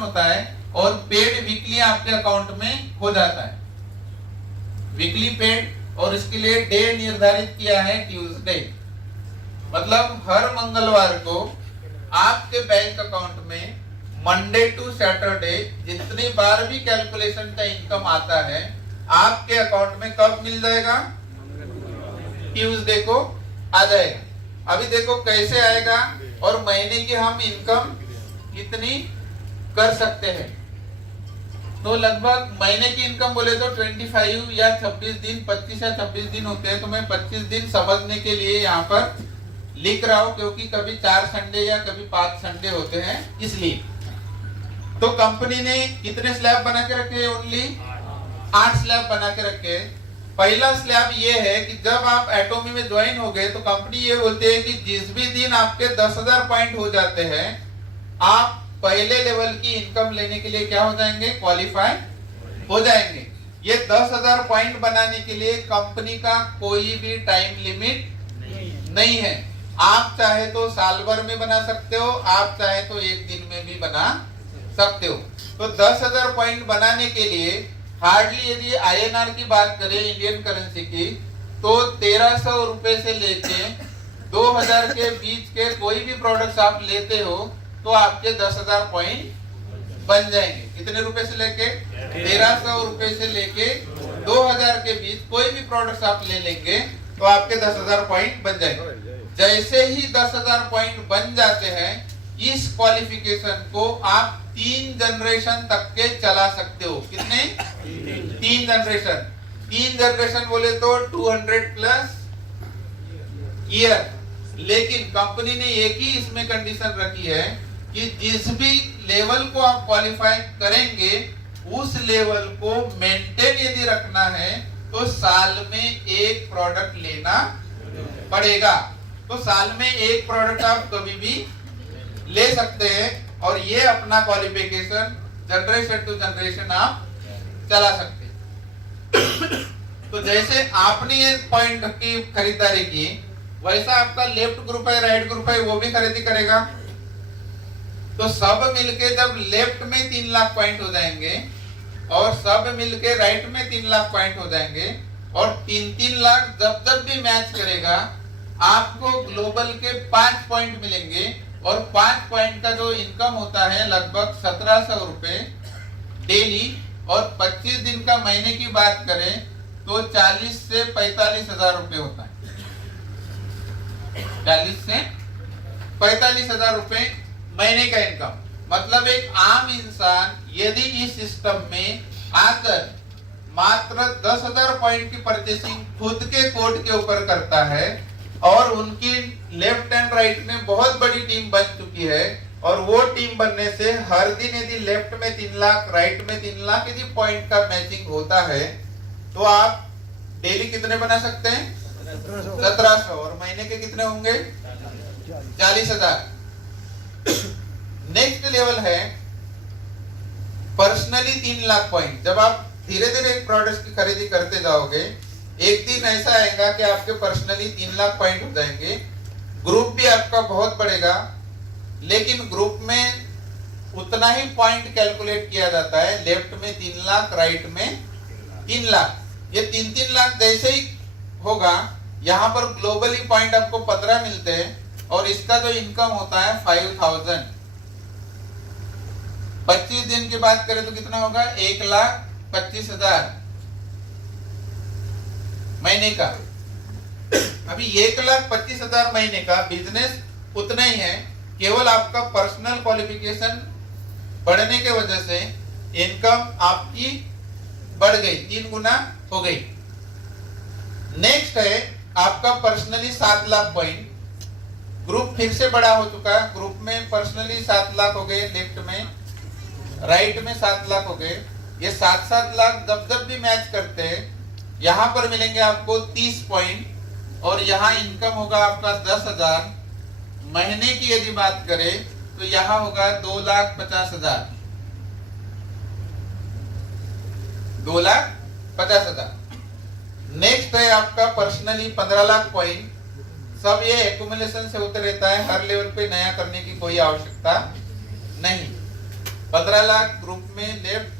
होता है और पेड वीकली आपके अकाउंट में हो जाता है, वीकली पेड। और इसके लिए डे निर्धारित किया है ट्यूसडे, मतलब हर मंगलवार को आपके बैंक अकाउंट में मंडे टू सैटरडे जितनी बार भी कैलकुलेशन का इनकम आता है आपके अकाउंट में कब मिल जाएगा? ट्यूसडे को आ जाएगा। अभी देखो कैसे आएगा और महीने की हम इनकम कितनी कर सकते हैं। तो लगभग महीने की इनकम बोले तो 25 या 26 दिन, 25 या 26 दिन होते हैं। तो मैं 25 दिन समझने के लिए यहाँ पर लिख रहा हूँ, क्योंकि कभी 4 संडे या कभी 5 संडे होते हैं, इसलिए। तो कंपनी ने कितने स्लैब बना के रखे? ओनली 8 स्लैब बना के रखे। पहला स्लैब ये है कि जब आप एटोमी में ज्वाइन हो गए तो कंपनी ये बोलते हैं कि जिस भी दिन आपके 10,000 पॉइंट हो जाते हैं आप पहले लेवल की इनकम लेने के लिए क्या हो जाएंगे? क्वालिफाई हो जाएंगे। ये 10,000 पॉइंट बनाने के लिए कंपनी का कोई भी टाइम लिमिट नहीं है। आप चाहे तो साल भर में बना सकते हो, आप चाहे तो एक दिन में भी बना सकते हो। तो 10,000 पॉइंट बनाने के लिए हार्डली यदि INR की बात करें, इंडियन करेंसी की, तो 1300 रुपए से लेके 2000 के बीच के कोई भी प्रोडक्ट्स आप लेते हो तो आपके 10,000 पॉइंट बन जाएंगे। कितने रुपए से लेके? 1300 रुपए से लेके 2000 के बीच कोई भी प्रोडक्ट्स आप ले लेंगे तो आपके 10,000 पॉइंट बन जाएंगे। जैसे ही 10,000 पॉइंट बन जाते हैं, इस क्वालिफिकेशन को आप 3 जनरेशन तक के चला सकते हो। कितने? 3 जनरेशन। 3 जनरेशन बोले तो 200 प्लस ईयर। लेकिन कंपनी ने एक ही इसमें कंडीशन रखी है कि जिस भी लेवल को आप क्वालिफाई करेंगे उस लेवल को मेंटेन यदि रखना है तो साल में 1 प्रोडक्ट लेना पड़ेगा। तो साल में 1 प्रोडक्ट आप कभी भी ले सकते हैं और ये अपना क्वालिफिकेशन जनरेशन टू जनरेशन आप चला सकते हैं। तो जैसे आपने ये पॉइंट की खरीदारी की, वैसा आपका लेफ्ट ग्रुप है, राइट ग्रुप है, वो भी खरीदी करेगा। तो सब मिलके जब लेफ्ट में 3 लाख पॉइंट हो जाएंगे और सब मिलके राइट में 3 लाख पॉइंट हो जाएंगे और 3-3 लाख जब जब भी मैच करेगा आपको ग्लोबल के 5 पॉइंट मिलेंगे। और 5 पॉइंट का जो इनकम होता है लगभग 1700 रुपए डेली। और 25 दिन का महीने की बात करें तो 40 से 45 हजार रुपए होता है। 40 से 45 हजार रुपए महीने का इनकम। मतलब एक आम इंसान यदि इस सिस्टम में आकर मात्र 10,000 पॉइंट की परचेसिंग खुद के कोड के ऊपर करता है और उनकी लेफ्ट एंड राइट में बहुत बड़ी टीम बन चुकी है और वो टीम बनने से हर दिन यदि लेफ्ट में 3 लाख, राइट में 3 लाख यदि पॉइंट का मैचिंग होता है तो आप डेली कितने बना सकते हैं? 1700। और महीने के कितने होंगे? 40,000। नेक्स्ट लेवल है पर्सनली 3 लाख पॉइंट। जब आप धीरे धीरे एक प्रोडक्ट की खरीदी करते जाओगे, एक दिन ऐसा आएगा कि आपके पर्सनली 3 लाख पॉइंट हो जाएंगे। ग्रुप भी आपका बहुत बढ़ेगा, लेकिन ग्रुप में उतना ही पॉइंट कैलकुलेट किया जाता है। लेफ्ट में 3 लाख, राइट में 3 लाख। ये 3-3 लाख जैसे ही होगा, यहाँ पर ग्लोबली पॉइंट आपको 15 मिलते हैं और इसका जो इनकम होता है 5,000। 25 दिन की बात करें तो कितना होगा? 1,25,000 महीने का। अभी 1,25,000 महीने का बिजनेस उतना ही है, केवल आपका पर्सनल क्वालिफिकेशन बढ़ने के वजह से इनकम आपकी बढ़ गई, 3 गुना हो गई। नेक्स्ट है आपका पर्सनली 7 लाख पॉइंट। ग्रुप फिर से बड़ा हो चुका है। ग्रुप में पर्सनली 7 लाख हो गए, लेफ्ट में, राइट में 7 लाख हो गए। ये 7-7 लाख जब जब भी मैच करते हैं यहाँ पर मिलेंगे आपको 30 पॉइंट और यहाँ इनकम होगा आपका 10,000। महीने की यदि बात करें तो यहाँ होगा 2,50,000। 2,50,000। नेक्स्ट है आपका पर्सनली 15 लाख पॉइंट। सब ये एक्युमुलेशन से होते रहता है, हर लेवल पे नया करने की कोई आवश्यकता नहीं। 15 लाख ग्रुप में लेफ्ट,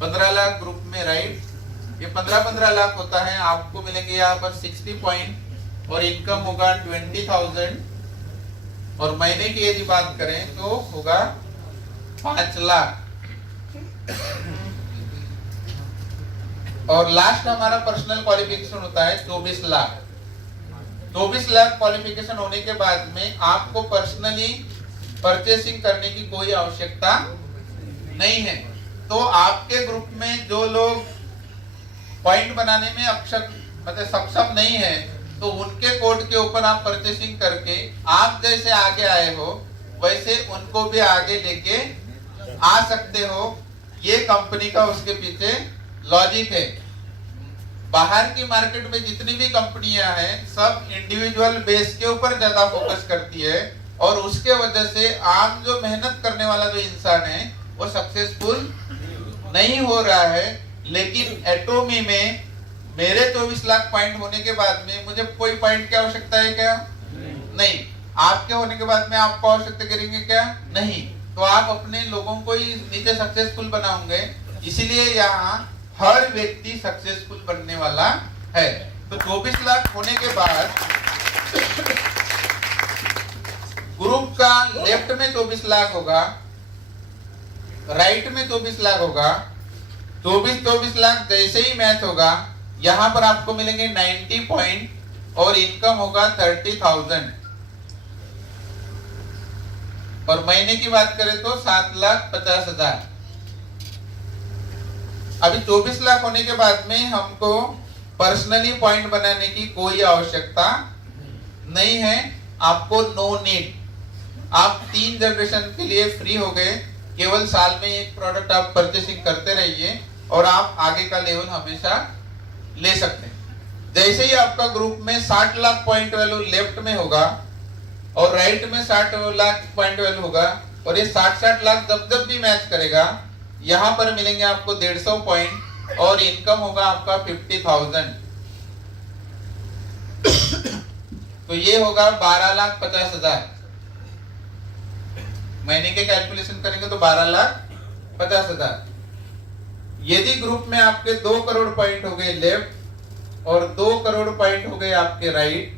15 लाख ग्रुप में राइट, ये 15-15 लाख होता है। आपको मिलेंगे यहाँ पर 60 पॉइंट और इनकम होगा 20,000 और महीने की यदि बात करें तो होगा 5 लाख। और लास्ट हमारा पर्सनल क्वालिफिकेशन होता है 24 लाख। 24 लाख क्वालिफिकेशन होने के बाद में आपको पर्सनली परचेसिंग करने की कोई आवश्यकता नहीं है। तो आपके ग्रुप में जो लोग पॉइंट बनाने में मतलब सक्षम नहीं है, तो उनके कोड के ऊपर आप परचेसिंग करके आप जैसे आगे आए हो वैसे उनको भी आगे लेके आ सकते हो। ये कंपनी का उसके पीछे लॉजिक है। बाहर की मार्केट में जितनी भी कंपनियां हैं सब इंडिविजुअल बेस के ऊपर ज्यादा फोकस करती है और उसके वजह से आम जो मेहनत करने वाला जो इंसान है वो सक्सेसफुल नहीं हो रहा है। लेकिन एटोमी में मेरे 24 लाख पॉइंट होने के बाद में मुझे कोई पॉइंट की आवश्यकता है क्या? नहीं। आपके होने के बाद में आपको आवश्यकता करेंगे क्या? नहीं। तो आप अपने लोगों को ही नीचे सक्सेसफुल बनाओगे। इसीलिए यहाँ हर व्यक्ति सक्सेसफुल बनने वाला है। तो 24 लाख होने के बाद ग्रुप का लेफ्ट में 24 लाख होगा, राइट में 24 लाख होगा। 24 लाख जैसे ही मैच होगा यहाँ पर आपको मिलेंगे 90 पॉइंट और इनकम होगा 30,000 और महीने की बात करें तो 7,50,000। अभी 24 लाख होने के बाद में हमको पर्सनली पॉइंट बनाने की कोई आवश्यकता नहीं है। आपको नो नीड। आप 3 जनरेशन के लिए फ्री हो गए। केवल साल में एक प्रोडक्ट आप परचेसिंग करते रहिए और आप आगे का लेवल हमेशा ले सकते हैं। जैसे ही आपका ग्रुप में 60 लाख पॉइंट वैल्यू लेफ्ट में होगा और राइट में 60 लाख पॉइंट वैल्यू होगा और ये 60 लाख जब जब भी मैच करेगा यहाँ पर मिलेंगे आपको 150 पॉइंट और इनकम होगा आपका 50,000। तो ये होगा 12,50,000। महीने के कैलकुलेशन करेंगे तो 12,50,000। यदि ग्रुप में आपके 2 करोड़ पॉइंट हो गए लेफ्ट और 2 करोड़ पॉइंट हो गए आपके राइट,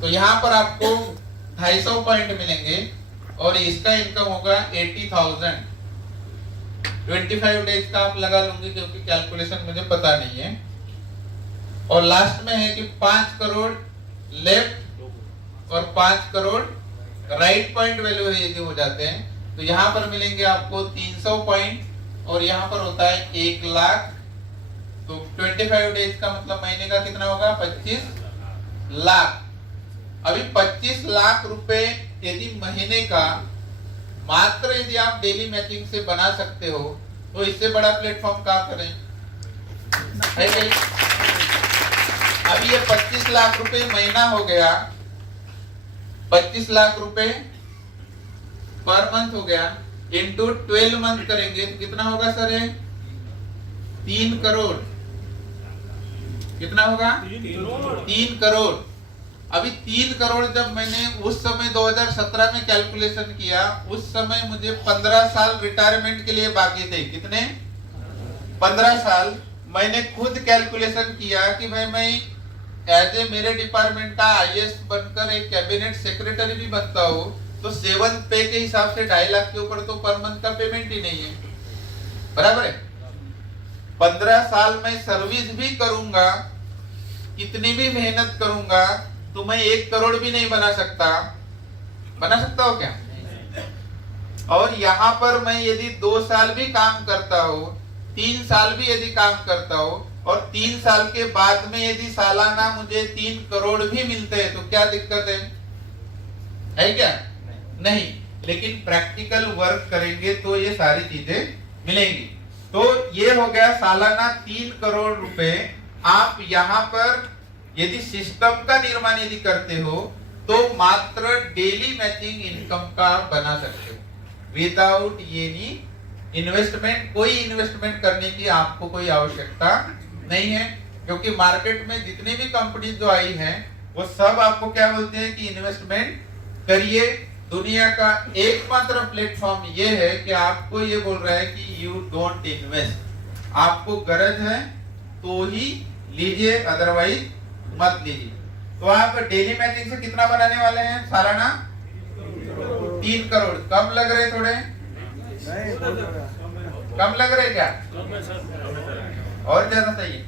तो यहाँ पर आपको 250 पॉइंट मिलेंगे और इसका इनकम होगा 80,000। 25 डेज का आप लगा लूंगी क्योंकि कैलकुलेशन मुझे पता नहीं है। और लास्ट में है कि 5 करोड़ लेफ्ट और 5 करोड़ राइट पॉइंट वैल्यू यदि हो जाते हैं तो यहाँ पर मिलेंगे आपको 300 पॉइंट और यहाँ पर होता है 1 लाख। तो 25 डेज का मतलब महीने का कितना होगा? 25 लाख। अभी 25 लाख रुपए यदि महीने का मात्र यदि आप डेली मैचिंग से बना सकते हो तो इससे बड़ा प्लेटफॉर्म क्या करें, है क्या? अभी ये 25 लाख रुपए महीना हो गया, 25 लाख रुपए पर मंथ हो गया, इंटू 12 मंथ करेंगे तो कितना होगा सर? ये 3 करोड़। कितना होगा? 3 करोड़। अभी 3 करोड़ जब मैंने उस समय 2017 में कैलकुलेशन किया, उस समय मुझे 15 साल रिटायरमेंट के लिए बाकी थे। कितने? 15 साल। मैंने खुद कैलकुलेशन किया कि भाई मैं एज ए मेरे डिपार्टमेंट का आईएएस बनकर एक कैबिनेट सेक्रेटरी भी बनता हो तो 7 पे के हिसाब से 2.5 लाख के ऊपर तो पर मंथ का पेमेंट ही नहीं है। बराबर है? 15 साल में सर्विस भी करूंगा, कितनी भी मेहनत करूंगा तो मैं 1 करोड़ भी नहीं बना सकता। बना सकता हो क्या? और यहाँ पर मैं यदि 2 साल भी काम करता हूँ, 3 साल भी यदि काम करता हूँ और 3 साल के बाद में यदि सालाना मुझे 3 करोड़ भी मिलते हैं तो क्या दिक्कत है क्या? नहीं। लेकिन प्रैक्टिकल वर्क करेंगे तो ये सारी चीजें मिलेंगी। तो ये हो गया सालाना 3 करोड़ रुपए। आप यहाँ पर यदि सिस्टम का निर्माण यदि करते हो तो मात्र डेली मैचिंग इनकम का बना सकते हो विदाउट एनी इन्वेस्टमेंट। कोई इन्वेस्टमेंट करने की आपको कोई आवश्यकता नहीं है, क्योंकि मार्केट में जितनी भी कंपनी जो आई हैं वो सब आपको क्या बोलते हैं कि इन्वेस्टमेंट करिए दुनिया का एकमात्र प्लेटफॉर्म ये है कि आपको ये बोल रहा है कि यू डोंट इन्वेस्ट, आपको गरज है तो ही लीजिए, अदरवाइज मत लीजिए। तो आप डेली मैचिंग से कितना बनाने वाले हैं सालाना? 3 करोड़। कम लग रहे थोड़े? कम लग रहे क्या? और ज्यादा चाहिए?